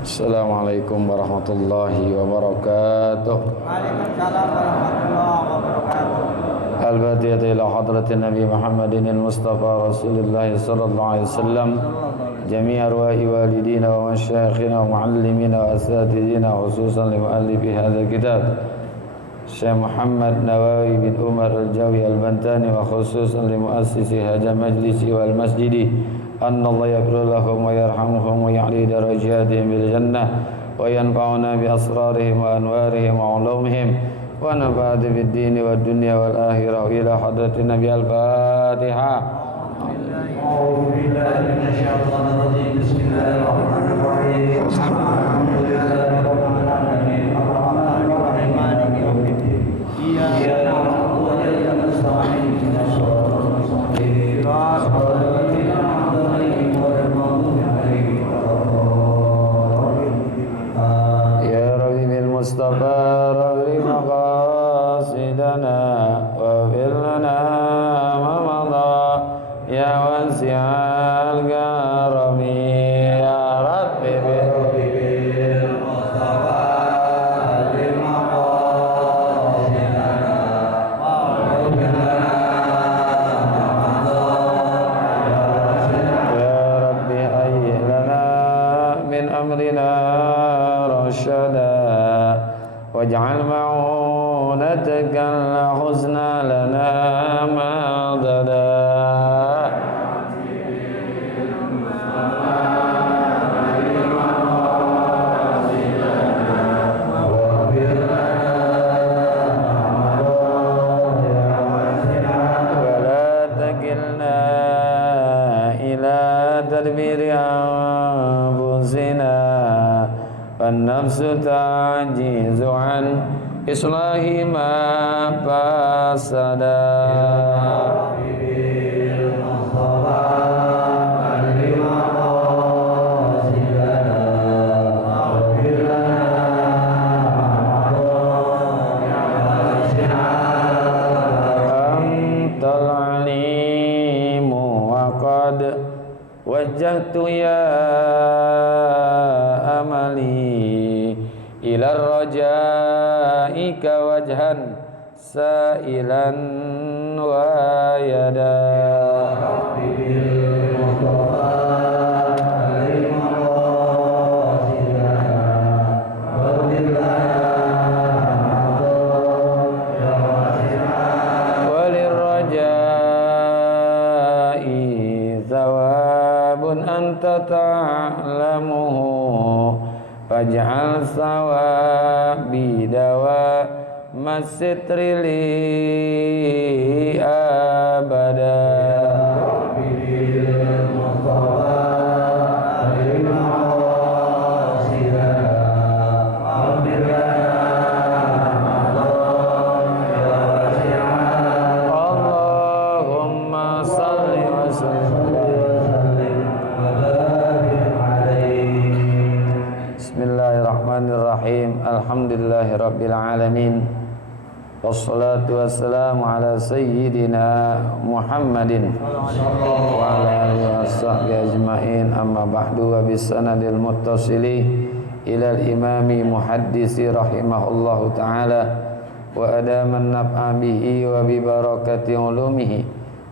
Assalamualaikum warahmatullahi wabarakatuh. Waalaikumsalam warahmatullahi wabarakatuh. Al-Fatihah ila hadratin Nabi Muhammadin al-Mustafa Rasulullah sallallahu alaihi wasallam. Jami' arwahi walidina wa masyayikhina wa muallimina wa asatidina khususan li muallifi hadzal kitab Syekh Muhammad Nawawi bin Umar al-Jawi al-Bantani wa khususan li muassisi hadzal majlisi wal masjidi. أن الله يغفر لهم ويرحمهم ويعلي درجاتهم بالجنة وينفعنا بأسرارهم وأنوارهم وعلومهم ونفعنا بالدين والدنيا والآخرة إلى حضرة النبي الفاتحة. أعوذ بالله من الشيطان الرجيم. بسم الله الرحمن الرحيم. الحمد لله رب العالمين الرحمن الرحيم مالك يوم الدين إياك نعبد وإياك نستعين اهدنا الصراط المستقيم صراط الذين أنعمت عليهم غير المغضوب عليهم ولا الضالين. يا ربي بالمصطفى رغم مقاصدنا واغفر لنا ما مضى يا واسع الكرم يا ربي بالمصطفى رغم مقاصدنا واغفر لنا ما مضى يا ربي هيئ لنا من أمرنا رشدا واجعل معونتك الحسنى لنا مددا. ولا تكلنا إلى تدبير أنفسنا فالنفس تعجز عن إصلاح ما فسدا. أنت العليم وقد وجهت يا أملي إلى الرجائك وجها سائلا ويدا. وللرجاء ثواب أنت تعلمه فاجعل ثوابي دوام الستر لي أبدا. اللهم صل وسلم Bismillahirrahmanirrahim. Alhamdulillahirabbil alamin. Wassalatu wassalamu ala sayyidina Muhammadin wa ala alihi washabbihi ajmain. Amma ba'du wa bisanadil muttasili ila al-imami muhaddisi rahimahullahu ta'ala wa adaman naf'a bihi wa bi barakati ulumihi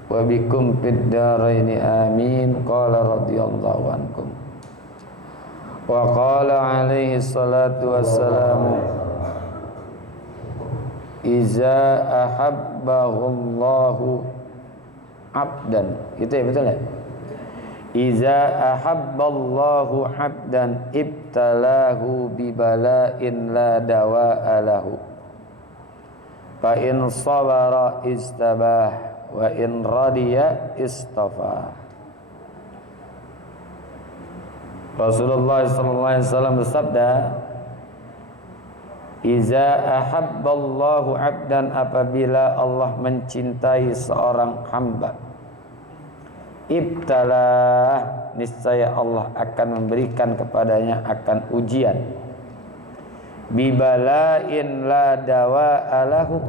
wa bikum fid daraini amin. Qala radhiyallahu ankum. Wa qala alaihi salatu wassalamu iza ahabbahullahu abdan. Gitu ya, betul ya? Iza ahabballahu abdan ibtalahu bibala'in la dawa'a lahu fa in sabara istabah wa in radiya istafah. Rasulullah sallallahu alaihi wasallam bersabda, iza ahabballahu abdan, apabila Allah mencintai seorang hamba, ibtalah, niscaya Allah akan memberikan kepadanya akan ujian, bibalain la dawa'a lahu,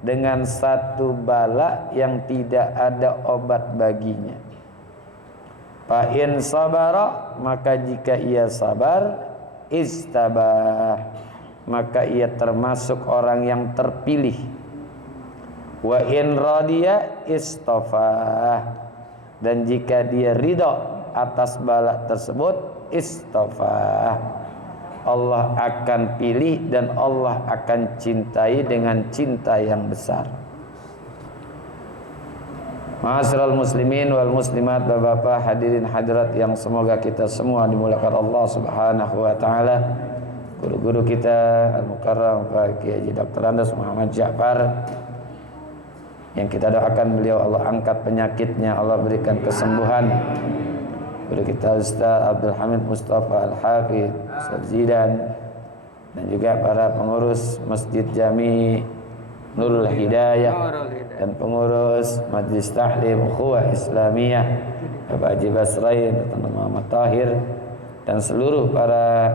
dengan satu bala yang tidak ada obat baginya. Fa in sabara, maka jika ia sabar, istabah, maka ia termasuk orang yang terpilih. Wa in radiya istafah, dan jika dia ridha atas bala tersebut, istafah, Allah akan pilih dan Allah akan cintai dengan cinta yang besar. Ma'asyiral muslimin wal muslimat, Bapak-bapak hadirin hadirat yang semoga kita semua dimuliakan Allah Subhanahu wa taala. Guru-guru kita Al-Mukarram Pak Kiai Dr. Andes Muhammad Ja'far, yang kita doakan beliau Allah angkat penyakitnya, Allah berikan kesembuhan. Guru kita Ustaz Abdul Hamid Mustafa Al-Hafidh, Ustaz Zidan, dan juga para pengurus Masjid Jami Nurul Hidayah dan pengurus Majlis Tahlim Ukhuwah Islamiyah Bapak Haji Basrain, Dr. Muhammad Tahir, dan seluruh para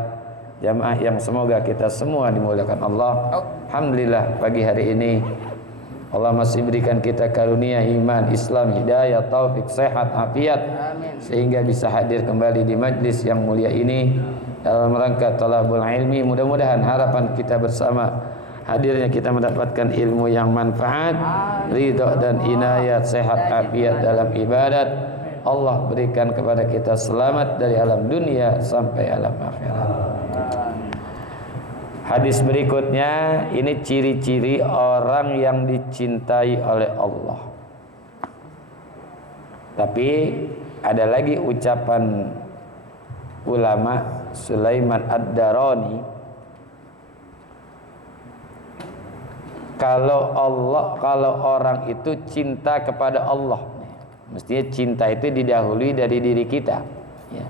jamaah yang semoga kita semua dimuliakan Allah. Alhamdulillah pagi hari ini Allah masih berikan kita karunia iman, Islam, hidayah, taufik, sehat, afiat, sehingga bisa hadir kembali di majlis yang mulia ini dalam rangka talabul ilmi. Mudah-mudahan harapan kita bersama hadirnya kita mendapatkan ilmu yang manfaat, ridha dan inayat, sehat, afiat dalam ibadat. Allah berikan kepada kita selamat dari alam dunia sampai alam akhirat. Hadis berikutnya, ini ciri-ciri orang yang dicintai oleh Allah. Tapi ada lagi ucapan ulama Sulaiman Ad-Darani, kalau orang itu cinta kepada Allah, mestinya cinta itu didahului dari diri kita, ya.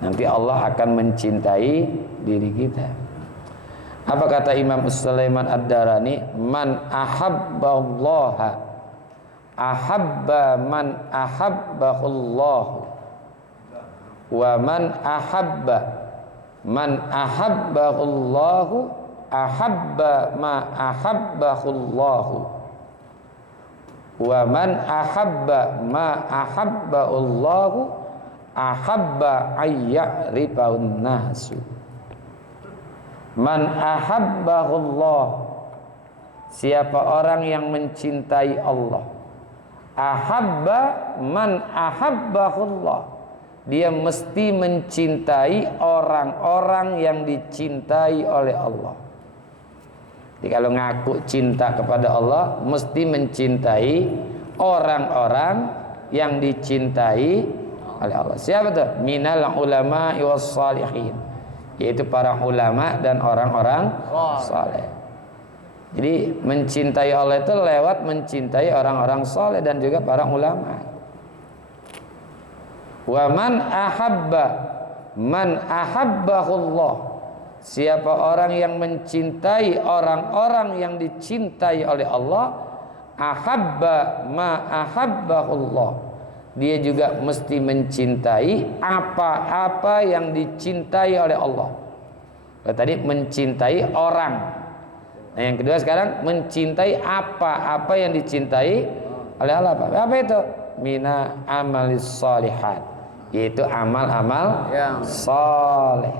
Nanti Allah akan mencintai diri kita. Apa kata Imam Sulaiman Ad-Darani? Man ahabballaha ahabba man ahabbahullahu, wa man ahabbahullahu ahabba ma ahabbahullahu, wa man ahabba ma ahabbahullahu ahabba ayya'rifahun nasu. Man ahabbahullah, siapa orang yang mencintai Allah. Ahabba man ahabbahullah, dia mesti mencintai orang-orang yang dicintai oleh Allah. Jadi kalau ngaku cinta kepada Allah, mesti mencintai orang-orang yang dicintai oleh Allah. Siapa itu? Minal ulama was salihin, yaitu para ulama dan orang-orang saleh. Jadi mencintai Allah itu lewat mencintai orang-orang saleh dan juga para ulama. Wa man ahabbahullah, siapa orang yang mencintai orang-orang yang dicintai oleh Allah, ahabba ma ahabbahullah, dia juga mesti mencintai apa-apa yang dicintai oleh Allah. Tadi mencintai orang. Nah yang kedua sekarang mencintai apa-apa yang dicintai oleh Allah. Apa itu? Mina amalis shalihat, yaitu amal-amal yang saleh.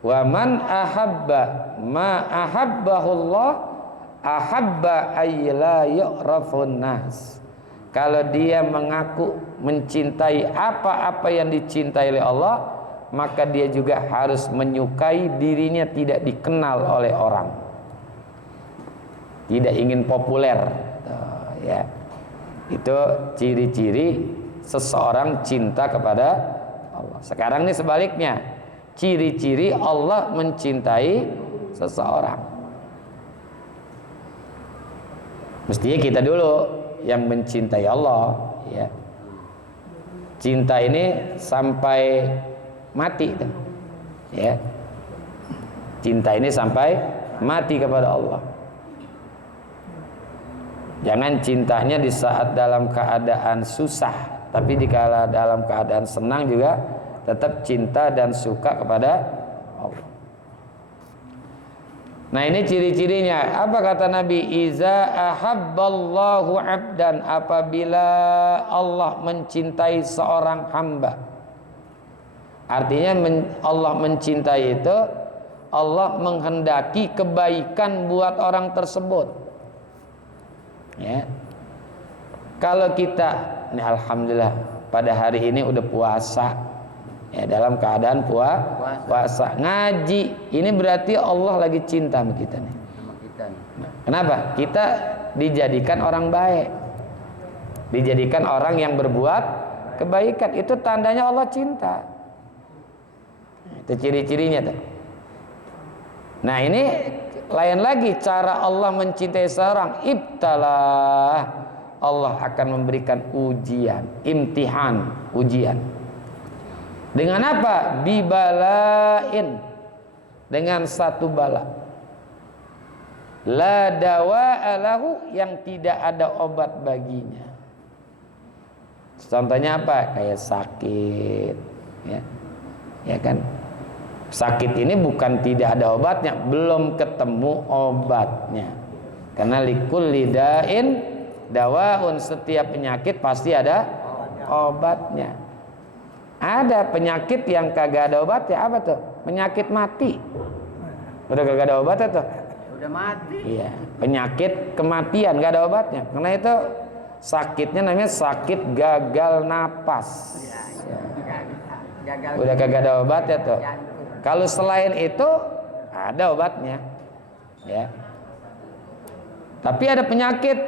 Wa man ahabba ma ahabbahullah ahabba ayyala yu'rafun nas. Kalau dia mengaku mencintai apa-apa yang dicintai oleh Allah, maka dia juga harus menyukai dirinya tidak dikenal oleh orang. Tidak ingin populer. Ya. Itu ciri-ciri seseorang cinta kepada Allah. Sekarang ini sebaliknya. Ciri-ciri Allah mencintai seseorang. Mestinya kita dulu yang mencintai Allah, ya. Cinta ini sampai mati, ya. Cinta ini sampai mati kepada Allah. Jangan cintanya di saat dalam keadaan susah, tapi dikala dalam keadaan senang juga tetap cinta dan suka kepada Allah. Nah ini ciri-cirinya. Apa kata Nabi? Iza ahabballahu abdan, apabila Allah mencintai seorang hamba. Artinya Allah mencintai itu, Allah menghendaki kebaikan buat orang tersebut. Ya. Kalau kita, ini alhamdulillah pada hari ini udah puasa, ya, dalam keadaan puasa ngaji, ini berarti Allah lagi cinta sama kita nih. Kenapa? Kita dijadikan orang baik, dijadikan orang yang berbuat kebaikan, itu tandanya Allah cinta. Itu ciri-cirinya tuh. Nah ini lain lagi cara Allah mencintai seorang, ibtalah, Allah akan memberikan ujian, imtihan, ujian. Dengan apa? Bibalain, dengan satu bala. La dawa'a lahu, yang tidak ada obat baginya. Contohnya apa? Kayak sakit, ya. Ya kan? Sakit ini bukan tidak ada obatnya, belum ketemu obatnya. Karena likulli da'in dawaun, setiap penyakit pasti ada obatnya. Ada penyakit yang kagak ada obatnya, apa tuh? Penyakit mati. Udah kagak ada obatnya tuh. Udah mati. Iya, penyakit kematian gak ada obatnya. Karena itu sakitnya namanya sakit gagal napas. Udah kagak ada obatnya tuh. Kalau selain itu ada obatnya, ya. Tapi ada penyakit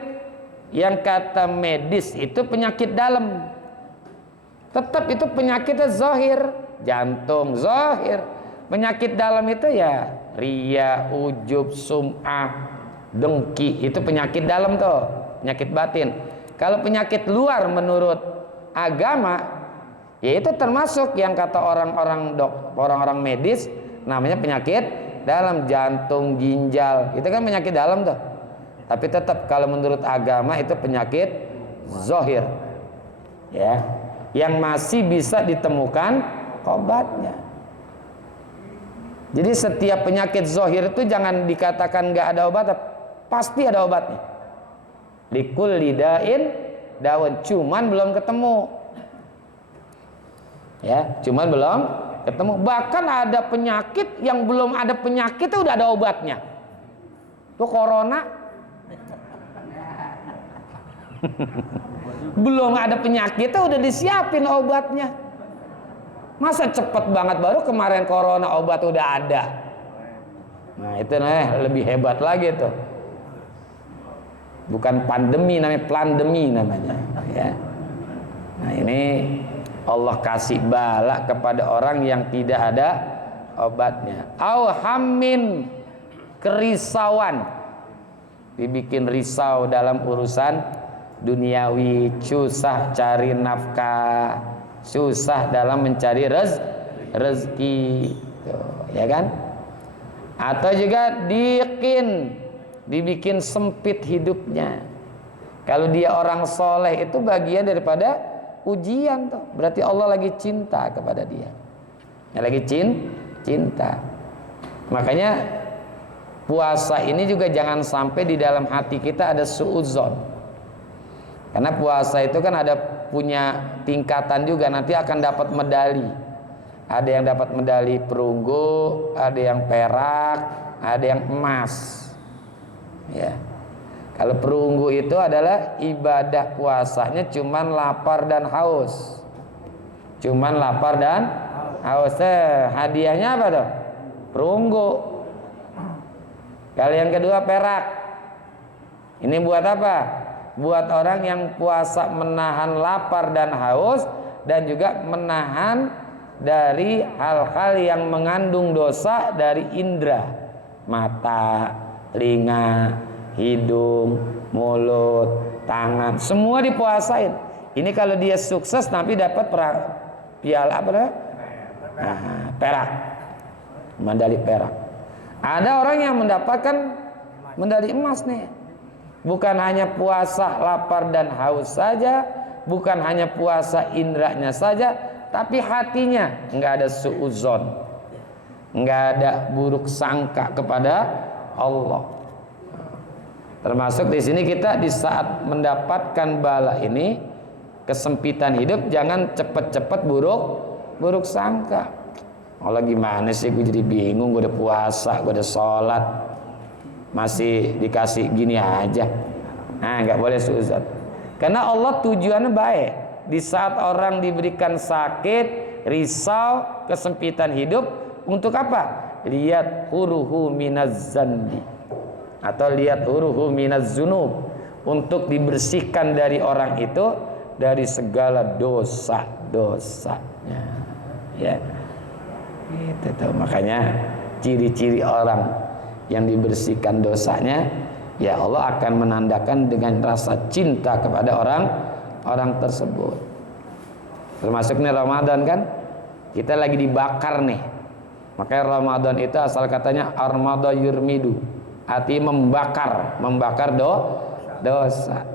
yang kata medis itu penyakit dalam. Tetap itu penyakitnya zahir, jantung zahir. Penyakit dalam itu ya ria, ujub, sum'ah, dengki, itu penyakit dalam tuh, penyakit batin. Kalau penyakit luar menurut agama, ya itu termasuk yang kata orang-orang medis namanya penyakit dalam, jantung, ginjal, itu kan penyakit dalam tuh. Tapi tetap kalau menurut agama itu penyakit zahir, ya, yang masih bisa ditemukan obatnya. Jadi setiap penyakit zahir itu jangan dikatakan nggak ada obat, pasti ada obatnya. Likulli da'in daun, cuman belum ketemu. Ya, cuman belum ketemu. Bahkan ada penyakit yang belum ada penyakit itu udah ada obatnya. Tuh corona. Belum ada penyakit itu udah disiapin obatnya. Masa cepet banget, baru kemarin corona obat udah ada. Nah itu lebih hebat lagi tuh. Bukan pandemi, namanya plandemi namanya, ya. Nah ini Allah kasih bala kepada orang yang tidak ada obatnya. Auhammin, kerisauan, dibikin risau dalam urusan duniawi, susah cari nafkah, susah dalam mencari rezeki, ya kan? Atau juga dibikin sempit hidupnya. Kalau dia orang soleh itu bagian daripada ujian tuh, berarti Allah lagi cinta kepada dia, ya, lagi cinta. Makanya puasa ini juga jangan sampai di dalam hati kita ada suudzon. Karena puasa itu kan ada punya tingkatan juga, nanti akan dapat medali. Ada yang dapat medali perunggu, ada yang perak, ada yang emas. Ya. Kalau perunggu itu adalah ibadah puasanya cuman lapar dan haus. Cuman lapar dan haus. Hadiahnya apa tuh? Perunggu. Kalau yang kedua perak. Ini buat apa? Buat orang yang puasa menahan lapar dan haus, dan juga menahan dari hal-hal yang mengandung dosa dari indera, mata, telinga, hidung, mulut, tangan, semua dipuasain. Ini kalau dia sukses nanti dapat piala apa namanya? Perak, medali perak. Ada orang yang mendapatkan medali emas nih. Bukan hanya puasa lapar dan haus saja, bukan hanya puasa indranya saja, tapi hatinya nggak ada suudzon, nggak ada buruk sangka kepada Allah. Termasuk di sini kita di saat mendapatkan bala ini, kesempitan hidup, jangan cepet-cepet buruk sangka. Allah gimana sih, gue jadi bingung, gue udah puasa, gue udah sholat, masih dikasih gini aja. Nah, nggak boleh suzat. Karena Allah tujuannya baik. Di saat orang diberikan sakit, risau, kesempitan hidup, untuk apa? Lihat huruhu minaz zandi, atau lihat huruhu minaz zunub, untuk dibersihkan dari orang itu dari segala dosa-dosanya. Ya. Itu tuh, makanya ciri-ciri orang yang dibersihkan dosanya, ya Allah akan menandakan dengan rasa cinta kepada orang tersebut. Termasuk nih Ramadan kan, kita lagi dibakar nih. Makanya Ramadan itu asal katanya armada yurmidu, artinya membakar dosa.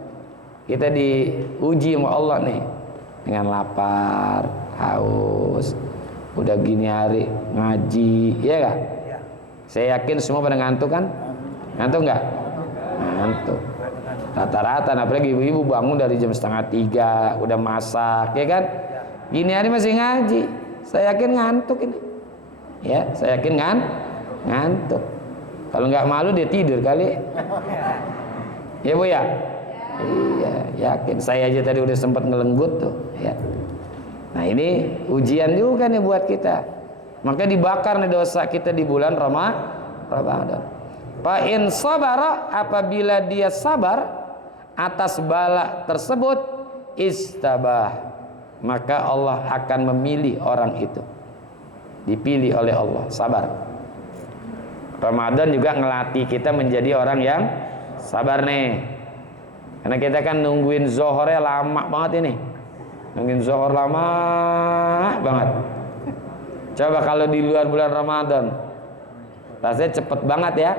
Kita diuji sama Allah nih dengan lapar, haus. Udah gini hari ngaji, ya gak? Ya. Saya yakin semua pada ngantuk kan? Ngantuk nggak? Ngantuk. Rata-rata, apalagi ibu-ibu bangun dari jam 2:30, udah masak, ya kan? Gini hari masih ngaji. Saya yakin ngantuk ini. Ya, saya yakin ngantuk. Kalau nggak malu dia tidur kali. Ya Bu ya? Iya, yakin. Saya aja tadi udah sempat ngelenggut tuh. Ya. Nah ini ujian juga nih buat kita. Maka dibakar nih dosa kita di bulan Ramadan. Fa in sabara, apabila dia sabar atas bala tersebut, istabah, maka Allah akan memilih orang itu. Dipilih oleh Allah, sabar. Ramadan juga ngelatih kita menjadi orang yang sabar nih. Karena kita kan nungguin zuhurnya lama banget ini. Mungkin zuhur lama banget. Coba kalau di luar bulan Ramadan, rasanya cepet banget ya.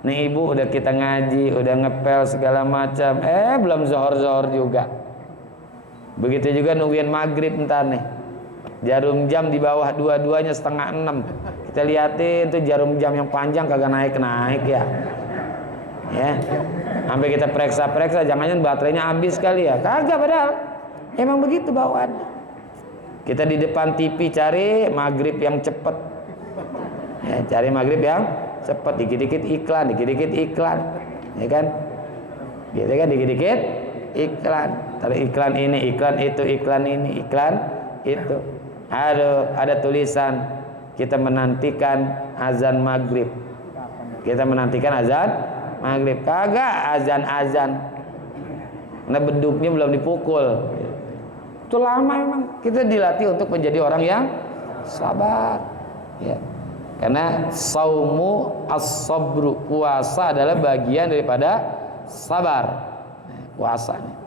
Nih ibu udah kita ngaji, udah ngepel segala macam, belum zuhur juga. Begitu juga nungguin maghrib ntar nih. Jarum jam di bawah dua-duanya 5:30. Kita liatin tuh jarum jam yang panjang kagak naik ya. Ya. Sampai kita periksa-periksa, jangan-jangan baterainya habis kali ya. Kagak padahal. Emang begitu bawaan. Kita di depan TV cari maghrib yang cepet. Ya, cari maghrib yang cepet, dikit-dikit iklan, ya kan? Gitu kan, dikit-dikit iklan. Taruh iklan ini, iklan itu, iklan ini, iklan itu. Ada tulisan kita menantikan azan maghrib. Kita menantikan azan maghrib. Kagak azan. Karena beduknya belum dipukul. Itu lama memang. Kita dilatih untuk menjadi orang yang sabar. Ya. Karena saumu as-sabru, puasa adalah bagian daripada sabar. Puasanya.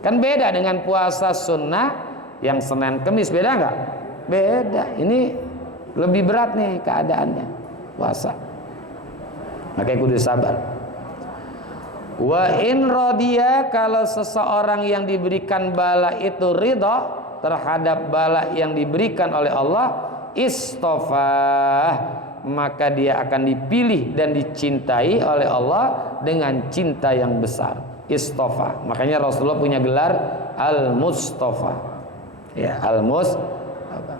Kan beda dengan puasa sunnah yang Senin Kemis, beda nggak? Beda. Ini lebih berat nih keadaannya puasa. Makanya kudu sabar. Wa in radiya, kalau seseorang yang diberikan bala itu ridha terhadap bala yang diberikan oleh Allah, istofah, maka dia akan dipilih dan dicintai oleh Allah dengan cinta yang besar. Istofah. Makanya Rasulullah punya gelar Al-Mustafa. Ya, Al-Mustafa.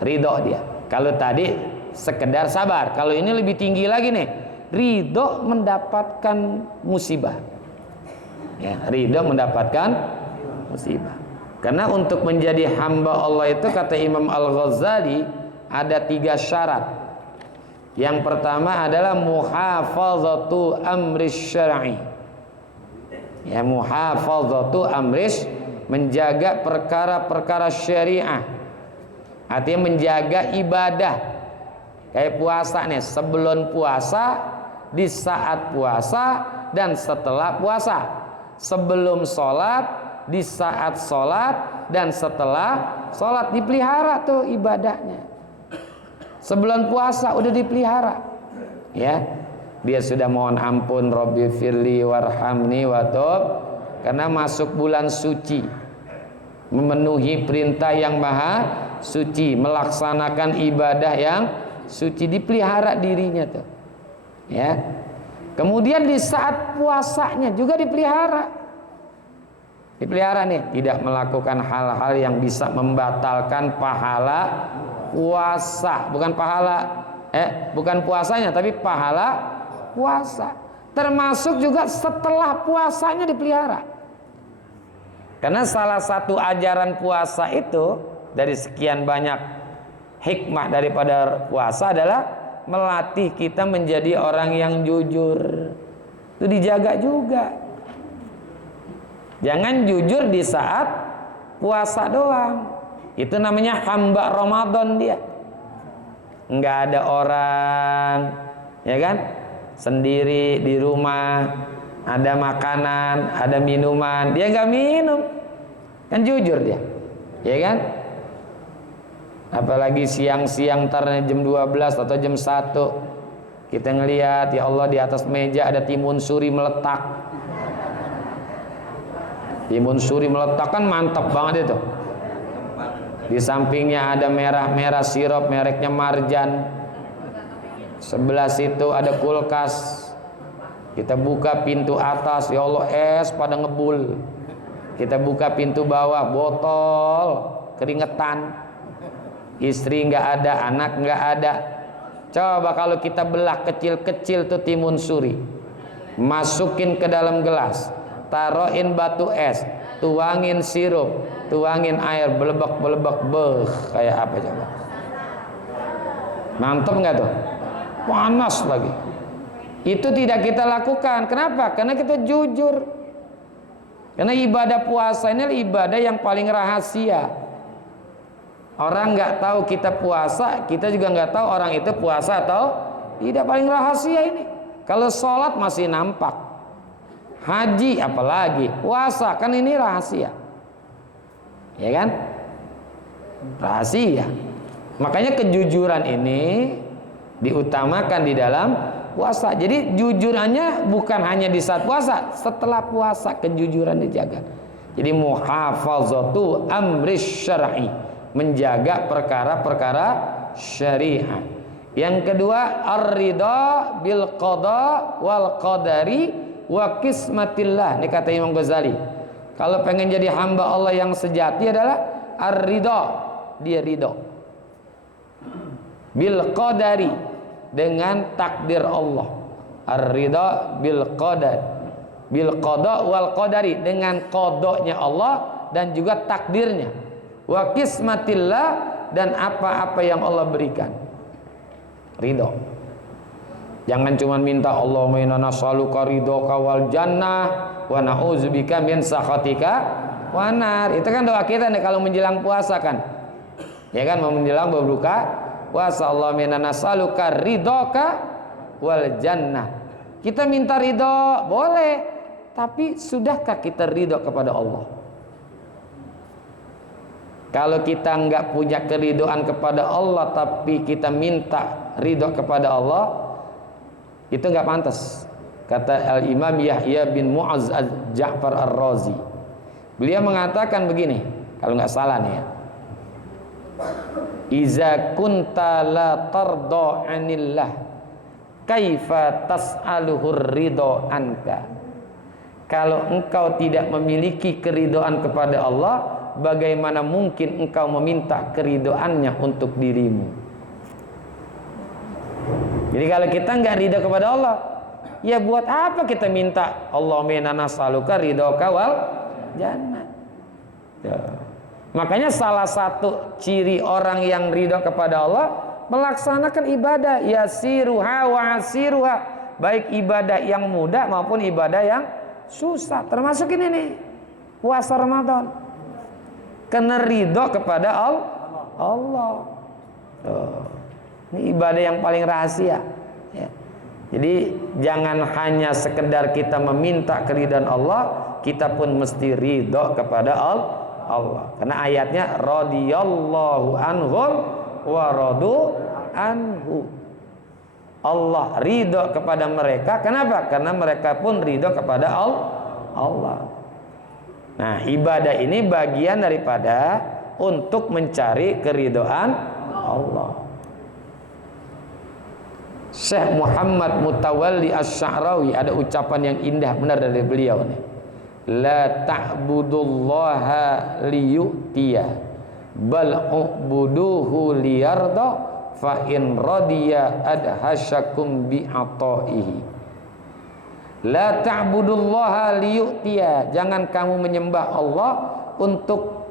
Ridho dia. Kalau tadi sekedar sabar, kalau ini lebih tinggi lagi nih. Ridho mendapatkan musibah. Ya, ridho mendapatkan musibah. Karena untuk menjadi hamba Allah itu, kata Imam Al-Ghazali, ada 3 syarat. Yang pertama adalah muhafazatu amris syar'i. Ya, muhafazatu amris, menjaga perkara-perkara syariah. Artinya menjaga ibadah. Kayak puasa nih, sebelum puasa, di saat puasa, dan setelah puasa. Sebelum sholat, di saat sholat, dan setelah sholat. Dipelihara tuh ibadahnya. Sebelum puasa udah dipelihara. Ya, dia sudah mohon ampun, Rabbi firli warhamni watub, karena masuk bulan suci, memenuhi perintah yang maha suci, melaksanakan ibadah yang suci, dipelihara dirinya tuh. Ya. Kemudian di saat puasanya juga dipelihara. Dipelihara nih, tidak melakukan hal-hal yang bisa membatalkan pahala puasa, bukan bukan puasanya tapi pahala puasa. Termasuk juga setelah puasanya dipelihara. Karena salah satu ajaran puasa itu dari sekian banyak hikmah daripada puasa adalah melatih kita menjadi orang yang jujur. Itu dijaga juga. Jangan jujur di saat puasa doang. Itu namanya hamba Ramadan dia. Nggak ada orang, ya kan? Sendiri di rumah, ada makanan, ada minuman, dia nggak minum. Kan jujur dia, ya kan? Apalagi siang-siang ntar jam 12 atau jam 1 kita ngelihat, ya Allah, di atas meja ada timun suri meletak. Timun suri meletak kan mantap banget itu. Di sampingnya ada merah-merah sirup mereknya Marjan. Sebelah situ ada kulkas. Kita buka pintu atas, ya Allah, es pada ngebul. Kita buka pintu bawah, botol keringetan. Istri nggak ada, anak nggak ada. Coba kalau kita belah kecil-kecil tuh timun suri, masukin ke dalam gelas, taruhin batu es, tuangin sirup, tuangin air, belebak-belebak, kayak apa coba? Mantap nggak tuh? Panas lagi. Itu tidak kita lakukan. Kenapa? Karena kita jujur. Karena ibadah puasa ini adalah ibadah yang paling rahasia. Orang nggak tahu kita puasa, kita juga nggak tahu orang itu puasa atau tidak. Paling rahasia ini. Kalau sholat masih nampak, haji apalagi, puasa kan ini rahasia, ya kan? Rahasia. Makanya kejujuran ini diutamakan di dalam puasa. Jadi jujurannya bukan hanya di saat puasa, setelah puasa kejujuran dijaga. Jadi muhafazatu amri syar'i, menjaga perkara-perkara syariah. Yang kedua, ar-ridha bil qada wal qadari wa qismatillah. Ini kata Imam Ghazali. Kalau pengen jadi hamba Allah yang sejati adalah ar-ridha, dia ridho bil qadari, dengan takdir Allah. Ar-ridha bil qadar, bil qada wal qadari, dengan qadanya Allah dan juga takdirnya. Wa qismatillah, dan apa-apa yang Allah berikan. Ridho. Jangan cuma minta Allahumma inna nas'aluka ridhoka wal jannah wa na'udzubika min sakhatika wan nar. Itu kan doa kita nih kalau menjelang puasa kan. Ya kan, mau menjelang berbuka puasa. Allahumma inna nas'aluka ridhoka wal jannah. Kita minta ridho boleh, tapi sudahkah kita ridho kepada Allah? Kalau kita nggak punya keridhaan kepada Allah tapi kita minta ridho kepada Allah, itu nggak pantas. Kata Al-Imam Yahya bin Mu'az Ja'far Ar-Razi, beliau mengatakan begini, kalau nggak salah nih ya, iza kunta la tarda anillah kaifa tas'aluhur ridho anka. Kalau engkau tidak memiliki keridhaan kepada Allah, bagaimana mungkin engkau meminta keridhaannya untuk dirimu? Jadi kalau kita nggak ridho kepada Allah, ya buat apa kita minta Allahumma inna nas'aluka ridhoka wal jannah? Ya. Makanya salah satu ciri orang yang ridho kepada Allah, melaksanakan ibadah yasiruha wa asiruha, baik ibadah yang mudah maupun ibadah yang susah. Termasuk ini nih, puasa Ramadan. Kena ridho kepada Allah. Ini ibadah yang paling rahasia ya. Jadi jangan hanya sekedar kita meminta keridhaan Allah, kita pun mesti ridho kepada Allah. Karena ayatnya radhiyallahu anhum wa radu anhu. Allah ridho kepada mereka. Kenapa? Karena mereka pun ridho kepada Allah. Nah, ibadah ini bagian daripada untuk mencari keridhaan Allah. Syekh Muhammad Mutawalli Asy-Sya'rawi ada ucapan yang indah benar dari beliau nih. La ta'budullaha liyu'tiya bal u'buduhu liyarda fa in radiya adhasyakum bi'ata'ihi. La ta'budullaha liyu'tiya, jangan kamu menyembah Allah untuk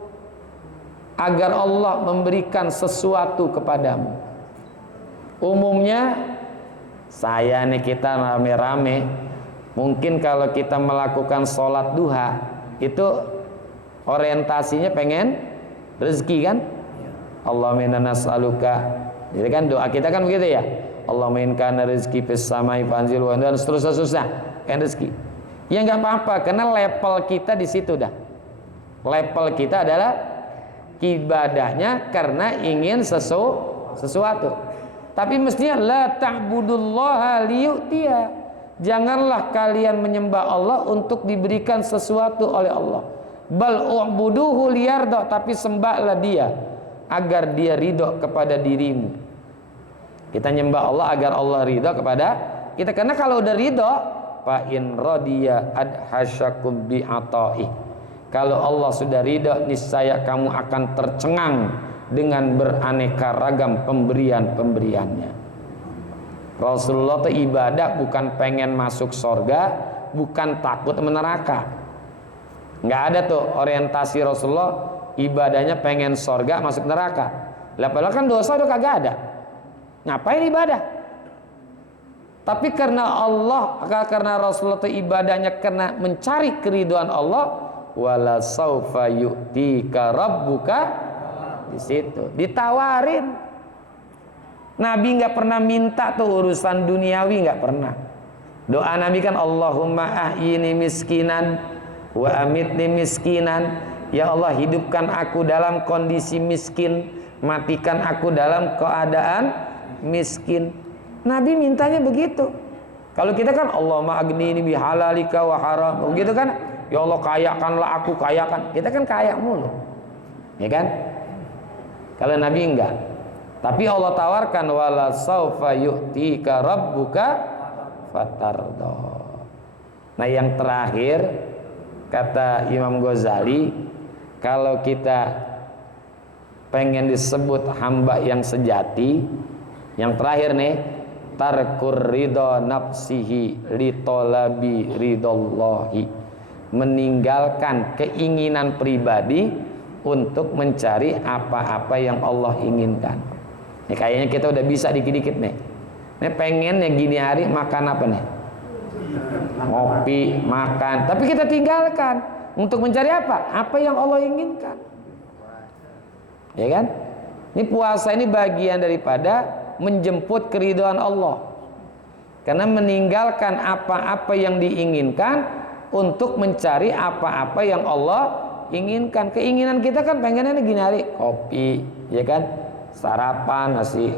agar Allah memberikan sesuatu kepadamu. Umumnya saya nih, kita rame-rame mungkin kalau kita melakukan sholat duha itu orientasinya pengen rezeki kan. Allahumma inna nas'aluka, jadi kan doa kita kan begitu ya, Allahumma in kana rizqi fis samai fanzil wa dan seterusnya kan rezeki. Ya nggak apa-apa karena level kita di situ dah. Level kita adalah ibadahnya karena ingin sesuatu. Tapi mestinya la ta'budullaha liyu'tiya. Janganlah kalian menyembah Allah untuk diberikan sesuatu oleh Allah. Bal u'buduhu liyarda, tapi sembahlah dia agar dia ridho kepada dirimu. Kita nyembah Allah agar Allah ridho kepada kita, karena kalau udah ridho fa in radiya adhasyakum bi'ata'i. Kalau Allah sudah ridho, niscaya kamu akan tercengang dengan beraneka ragam pemberian-pemberiannya. Rasulullah itu ibadah bukan pengen masuk surga, bukan takut neraka. Nggak ada tuh orientasi Rasulullah ibadahnya pengen surga masuk neraka. Lah padahal kan dosa udah kagak ada. Ngapain ibadah? Tapi karena Rasulullah itu ibadahnya karena mencari keridhaan Allah, wala saufa yu'tika rabbuka. Di situ ditawarin. Nabi nggak pernah minta tuh urusan duniawi, nggak pernah. Doa Nabi kan Allahumma ahyini miskinan wa amitni miskinan. Ya Allah, hidupkan aku dalam kondisi miskin, matikan aku dalam keadaan miskin. Nabi mintanya begitu. Kalau kita kan Allahumma aghnini bihalalika wa haram, begitu kan? Ya Allah, kayakanlah aku, kayakan. Kita kan kaya mulu, ya kan? Kalau Nabi enggak. Tapi Allah tawarkan wala saufa yu'tika rabbuka fatarda. Nah, yang terakhir kata Imam Ghazali, kalau kita pengen disebut hamba yang sejati, yang terakhir nih, tarkur ridha nafsihi li talabi ridallahi, meninggalkan keinginan pribadi untuk mencari apa-apa yang Allah inginkan. Nih kayaknya kita udah bisa dikit-dikit nih. Nih pengennya gini hari makan apa nih? Ngopi, makan. Tapi kita tinggalkan untuk mencari apa? Apa yang Allah inginkan. Ya kan? Ini puasa ini bagian daripada menjemput keridhaan Allah. Karena meninggalkan apa-apa yang diinginkan untuk mencari apa-apa yang Allah inginkan. Keinginan kita kan pengennya gini hari, kopi, ya kan, sarapan, nasi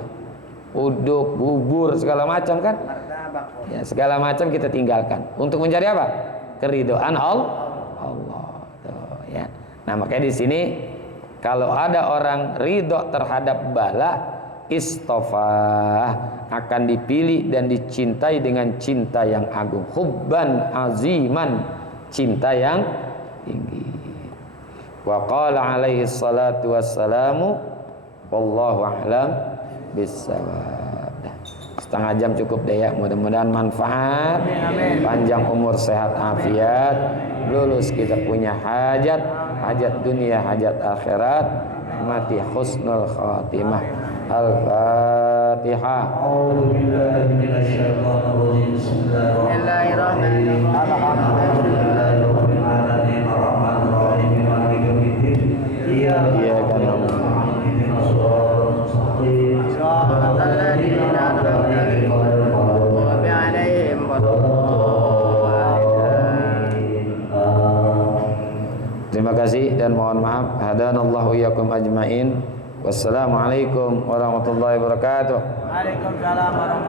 uduk, bubur, segala macam kan, ya segala macam kita tinggalkan untuk mencari apa? Keridhaan Allah. Tuh, ya. Nah makanya di sini kalau ada orang ridho terhadap bala, istofah, akan dipilih dan dicintai dengan cinta yang agung, hubban aziman, cinta yang tinggi. Wa qala alaihi salatu wassalamu wallahu a'lam bissawab. Setengah jam cukup deh ya, mudah-mudahan manfaat. Panjang umur, sehat afiat, lulus kita punya hajat, hajat dunia, hajat akhirat, mati husnul khatimah. Al-Fatihah. A'udzu billahi minasyaitonir rajim. Bismillahirrahmanirrahim. Alhamdulillahirabbil alamin arrahmanir rahim maliki yaumiddin. Iyyaka na'budu wa iyyaka nasta'in. Shiratal ladzina an'amta 'alaihim ghairil maghdubi 'alaihim waladdallin. Terima kasih dan mohon maaf. Hadanallahu iyyakum ajmain. Wassalamualaikum warahmatullahi wabarakatuh. Waalaikumsalam warahmatullahi wabarakatuh.